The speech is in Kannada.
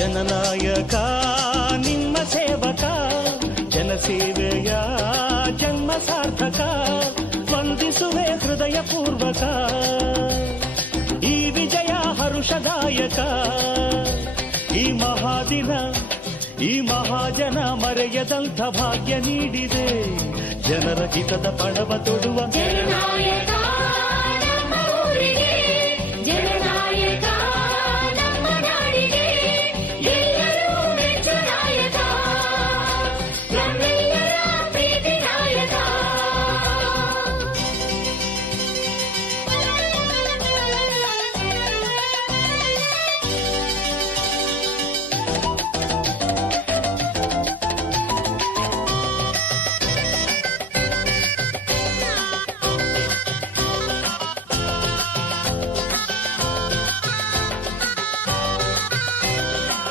ಜನನಾಯಕ, ನಿಮ್ಮ ಸೇವಕ, ಜನಸೇವೆಯ ಜನ್ಮ ಸಾರ್ಥಕ, ವಂದಿಸುವೆ ಹೃದಯ ಪೂರ್ವಕ ಈ ವಿಜಯ ಹರುಷದಾಯಕ, ಈ ಮಹಾದಿನ, ಈ ಮಹಾಜನ ಮರೆಯದಂಥ ಭಾಗ್ಯ ನೀಡಿದೆ. ಜನರ ಹಿತದ ಪಣವ ತೊಡುವ